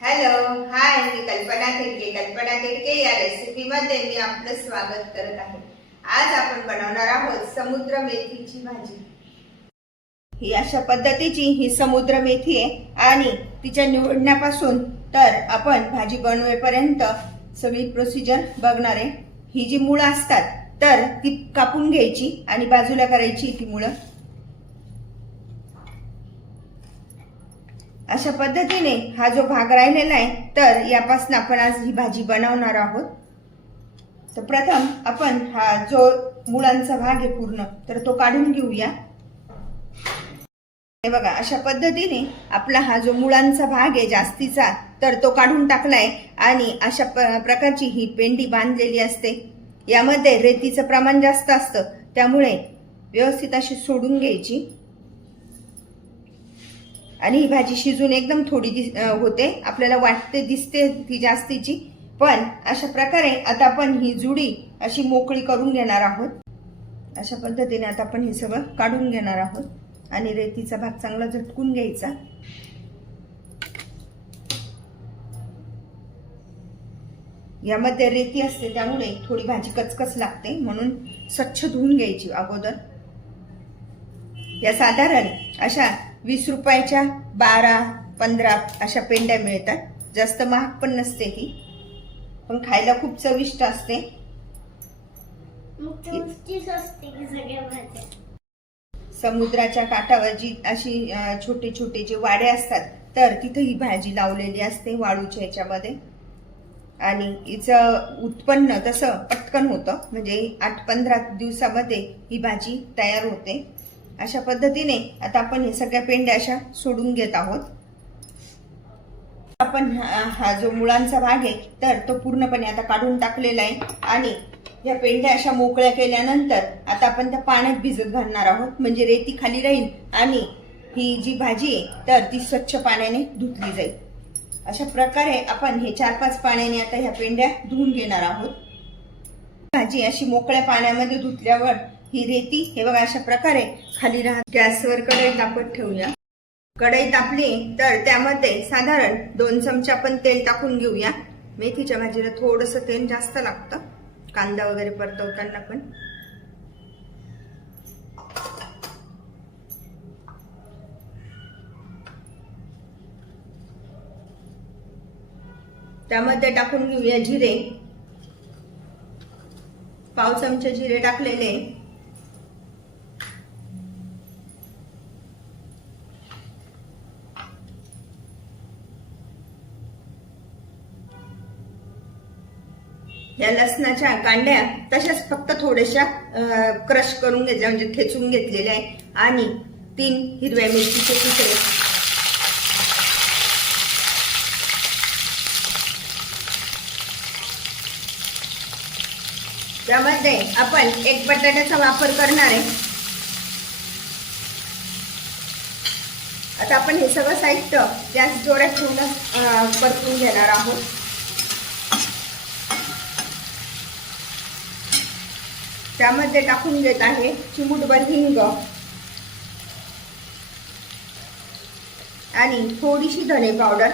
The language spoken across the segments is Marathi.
हॅलो हाय मी कल्पना तिडके कल्पना तिडके या रेसिपीमध्ये मी आपलं स्वागत करत आहे. आज आपण बनवणार आहोत समुद्र मेथीची भाजी. ही अशा पद्धतीची ही समुद्र मेथी आहे आणि तिच्या निवडण्यापासून तर आपण भाजी बनवेपर्यंत सगळी प्रोसिजर बघणार आहे. ही जी मुळं असतात तर ती कापून घ्यायची आणि बाजूला करायची ती मुळं. अशा पद्धतीने हा जो भाग राहिलेला आहे तर यापासून आपण आज ही भाजी बनवणार आहोत. तर प्रथम आपण हा जो मुळांचा भाग आहे पूर्ण तर तो काढून घेऊया. हे बघा अशा पद्धतीने आपला हा जो मुळांचा भाग आहे जास्तीचा तर तो काढून टाकलाय आणि अशा प- प्रकारची ही पेंडी बांधलेली असते. यामध्ये रेतीचं प्रमाण जास्त असतं त्यामुळे व्यवस्थित अशी सोडून घ्यायची. आणि ही भाजी शिजून एकदम थोडी दिस होते. आपल्याला वाटते दिसते ती जास्तीची. पण अशा प्रकारे आता आपण ही जुडी अशी मोकळी करून घेणार आहोत. अशा पद्धतीने आता आपण हे सगळं काढून घेणार आहोत. आणि रेतीचा भाग चांगला झटकून घ्यायचा. यामध्ये रेती असते त्यामुळे थोडी भाजी कचकच लागते. म्हणून स्वच्छ धुवून घ्यायची अगोदर. या साधारण अशा वीस रुपयाच्या बारा पंधरा अशा पेंड्या मिळतात. जास्त महाग पण नसते ती पण खायला खूप चविष्ट असते. समुद्राच्या काठावर जी अशी छोटे छोटे जे वाडे असतात तर तिथं ही भाजी लावलेली असते वाळूच्या ह्याच्यामध्ये आणि हिचं उत्पन्न तसं पटकन होतं. म्हणजे आठ पंधरा दिवसामध्ये ही भाजी तयार होते. अशा पद्धतीने आता आपण हे सगळ्या पेंड्या अशा सोडून घेत आहोत. आपण हा जो मुळांचा भाग आहे तर तो पूर्णपणे आता काढून टाकलेला आहे आणि या पेंड्या अशा मोकळ्या केल्यानंतर आता आपण त्या पाण्यात भिजत घालणार आहोत म्हणजे रेती खाली राहील आणि ही जी भाजी आहे तर ती स्वच्छ पाण्याने धुतली जाईल. अशा प्रकारे आपण हे चार पाच पाण्याने आता ह्या पेंड्या धुवून घेणार आहोत. भाजी अशी मोकळ्या पाण्यामध्ये धुतल्यावर ही रेती हे बघा अशा प्रकारे खाली राहत. गॅसवर कढई तापत ठेवूया. कढई तापली तर त्यामध्ये साधारण दोन चमचे आपण तेल टाकून घेऊया. मेथीच्या भाजीला थोडस तेल जास्त लागतं. कांदा वगैरे परतवताना पण. त्यामध्ये टाकून घेऊया जिरे. पाव चमचे जिरे टाकलेले. या लसणाच्या कांड्या तशाच फक्त थोड्याशा क्रश करून घेतल्या म्हणजे ठेचून घेतलेल्या आहे आणि तीन हिरव्या मिरचीचे तुकडे. त्यामध्ये आपण एक बटाट्याचा वापर करणार आहे. आता आपण हे सगळं साहित्य गॅस जोड्यात ठेवून परतून घेणार आहोत. त्यामध्ये टाकून घेत आहे चिमूटभर हिंग. आणि थोडीशी धने पावडर.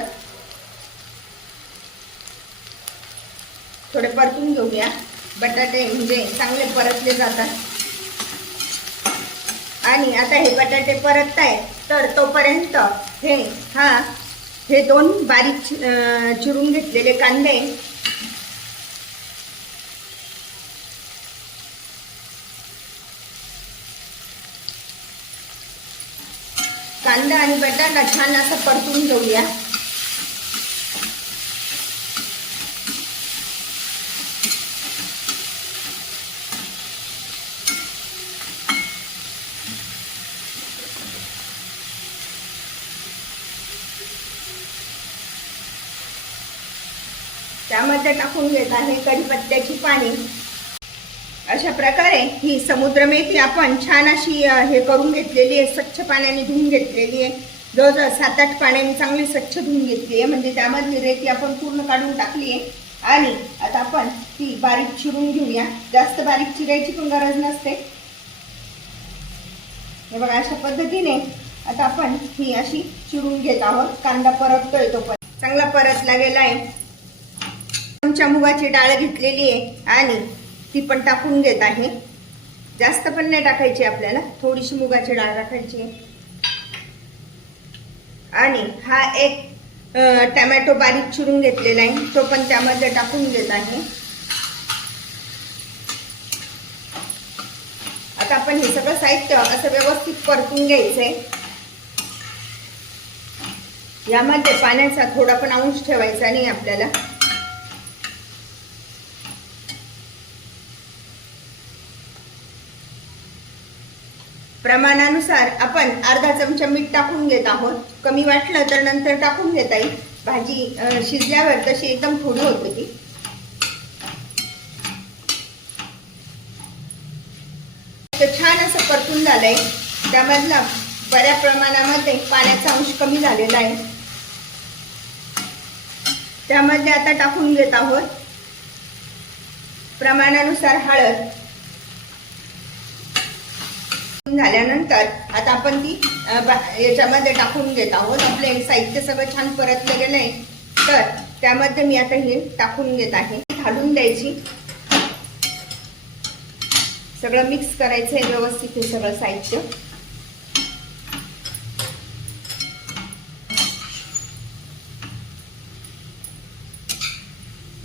थोडे परतून घेऊया. बटाटे म्हणजे चांगले परतले जातात. आणि आता हे बटाटे परतत आहे तर तोपर्यंत हे हा हे दोन बारीक चिरून घेतलेले कांदे कांदा आणि बटाटा छान असं परतून घेऊया. त्यामध्ये टाकून घेत आहे कढीपत्त्याची पाणी अशा प्रकारे ही समुद्र मेथी आपण छान अशी हे करून घेतलेली आहे स्वच्छ पाण्याने धुवून घेतलेली आहे. जवळजवळ सात आठ पाण्याने चांगली स्वच्छ धुवून घेतली आहे. म्हणजे त्यामधली रेती आपण पूर्ण काढून टाकली आहे. आणि आता आपण ती बारीक चिरून घेऊया. जास्त बारीक चिरायची पण गरज नसते. हे बघा अशा पद्धतीने आता आपण ही अशी चिरून घेत आहोत. कांदा परततोय तो पण. चांगला परतला गेला आहे चमचा मुगाची डाळ घेतलेली आहे. आणि ती पण टाकून घेत आहे. जास्त पण नाही टाकायची आपल्याला. थोडीशी मुगाची डाळ टाकायची. आणि हा एक टमॅटो बारीक चिरून घेतलेला आहे. तो पण त्यामध्ये टाकून घेत आहे. आता आपण हे सगळं साहित्य असं व्यवस्थित परतून घ्यायचंय. यामध्ये पाण्याचा थोडा पण अंश ठेवायचा नाही आपल्याला. प्रमाणानुसार आपण अर्धा चमचा मीठ टाकून घेत आहोत. कमी वाटलं तर नंतर टाकून घेता येईल. भाजी शिजल्यावर तशी एकदम थोडी होते ती तर छान असं परतून झालंय. त्यामधला बऱ्या प्रमाणामध्ये पाण्याचा अंश कमी झालेला आहे. त्यामध्ये आता टाकून घेत आहोत. प्रमाणानुसार हळद झाल्यानंतर आता आपण ती याच्यामध्ये टाकून घेत आहोत. आपले साहित्य सगळं छान परतलं गेलं आहे. तर त्यामध्ये मी आता हे टाकून घेत आहे. घालून द्यायची. सगळं मिक्स करायचं आहे व्यवस्थित हे सगळं साहित्य.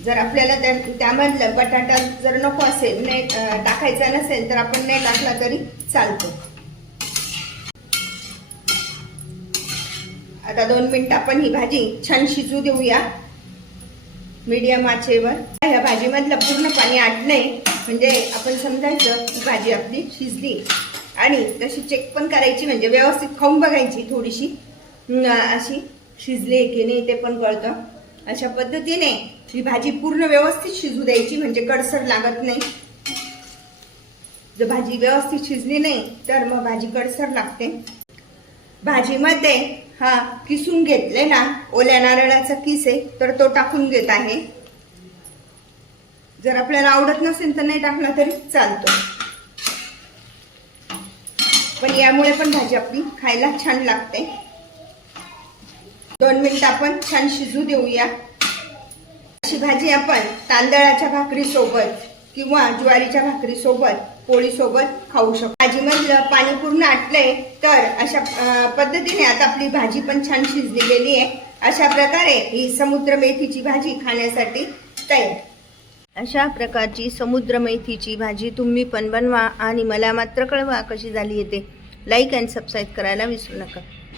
जर आपल्याला त्या- त्यामधलं बटाटा जर नको असेल नाही टाकायचा नसेल तर आपण नाही टाकला तरी चालतो. आता दोन मिनिट आपण ही भाजी छान शिजू देऊया. मीडियम आचेवर. ह्या भाजीमधलं पूर्ण पाणी आटलंय म्हणजे आपण समजायचं की भाजी आपली शिजली. आणि तशी चेक पण करायची म्हणजे व्यवस्थित खाऊन बघायची थोडीशी अशी शिजली की नाही ते पण कळतं. अशा पद्धतीने ही भाजी पूर्ण व्यवस्थित शिजू द्यायची म्हणजे कडसर लागत नाही. जर भाजी व्यवस्थित शिजली नाही तर मग भाजी कडसर लागते. भाजीमध्ये हा किसून घेतले ना ओल्या नारळाचा किस आहे तर तो टाकून घेत आहे. जर आपल्याला आवडत नसेल तर नाही टाकला तरी चालतो. पण यामुळे पण भाजी आपली खायला छान लागते. दोन मिनिट आपण छान शिजू देऊया. अशी भाजी आपण तांदळाच्या भाकरीसोबत किंवा ज्वारीच्या भाकरीसोबत पोळीसोबत खाऊ शकतो. भाजीमधलं पाणी पूर्ण आटलंय तर अशा पद्धतीने आता आपली भाजी पण छान शिजलेली आहे. अशा प्रकारे ही समुद्र मेथीची भाजी खाण्यासाठी तयार. अशा प्रकारची समुद्र मेथीची भाजी तुम्ही पण बनवा आणि मला मात्र कळवा कशी झाली येते लाईक अँड सबस्क्राईब करायला विसरू नका.